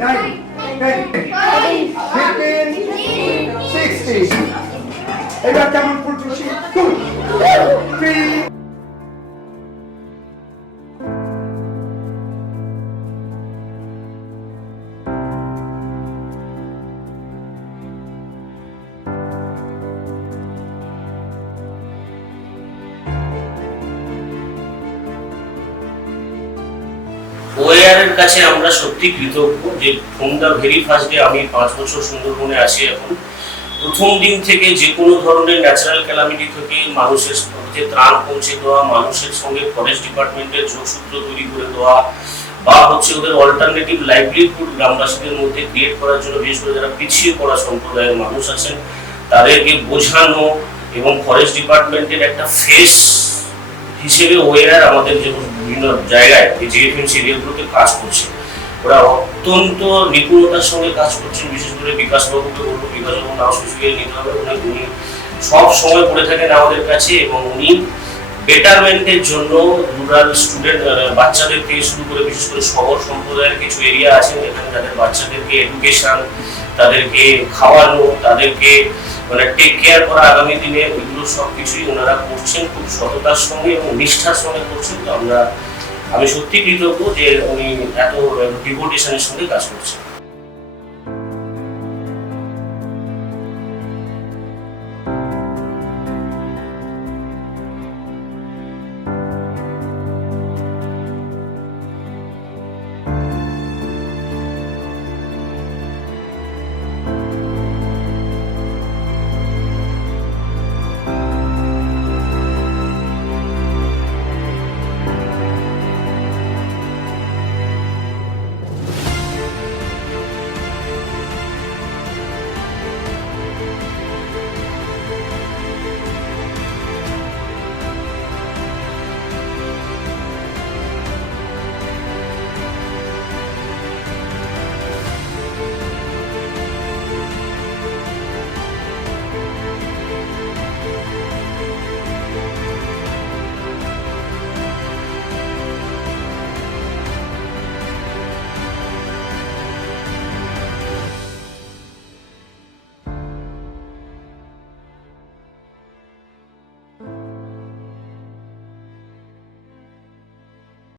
9, 10, 15, 16. এবার কেমন ফুলটুসি? 2, 3. ওএআরের কাছে আমরা সত্যি কৃতজ্ঞ যে from the very first day আমি 5 বছর সুন্দরবনে আছি এখন। প্রথম দিন থেকে যে কোনো ধরনের ন্যাচারাল ক্যালামিটি থেকে মানুষের যে ত্রাণ পৌঁছে দেওয়া, মানুষের সঙ্গে ফরেস্ট ডিপার্টমেন্টের যোগসূত্র তৈরি করে দেওয়া, বা হচ্ছে ওদের অল্টারনেটিভ লাইভলিহুড গ্রামবাসীদের মধ্যে ক্রিয়েট করার জন্য, বিশেষ করে যারা পিছিয়ে পড়া সম্প্রদায়ের মানুষ আছেন তাদেরকে বোঝানো, এবং ফরেস্ট ডিপার্টমেন্টের একটা ফেস হিসেবে ওএআর আমাদের যে বিভিন্ন জায়গায় এই জিএফএমসি এরিয়াগুলোতে কাজ করছে। ওরা অত্যন্ত নিপুণতার সঙ্গে কাজ করছেন। বিশেষ করে বিকাশবাবুকে বলবো, বিকাশবাবু নাও সুযোগে নিতে হবে। উনি সব সময় পড়ে থাকেন আমাদের কাছে, এবং উনি বেটারমেন্টের জন্য রুরাল স্টুডেন্ট বাচ্চাদের থেকে শুরু করে বিশেষ করে শহর সম্প্রদায়ের কিছু এরিয়া আছে যেখানে তাদের বাচ্চাদেরকে এডুকেশন, তাদেরকে খাওয়ানো, তাদেরকে মানে টেক কেয়ার করা আগামী দিনে, ওইগুলো সব কিছুই ওনারা করছেন খুব সততার সঙ্গে এবং নিষ্ঠার সঙ্গে করছেন। তো আমি সত্যি কৃতজ্ঞ যে উনি এত ডিভোটেশনের সঙ্গে কাজ করছেন।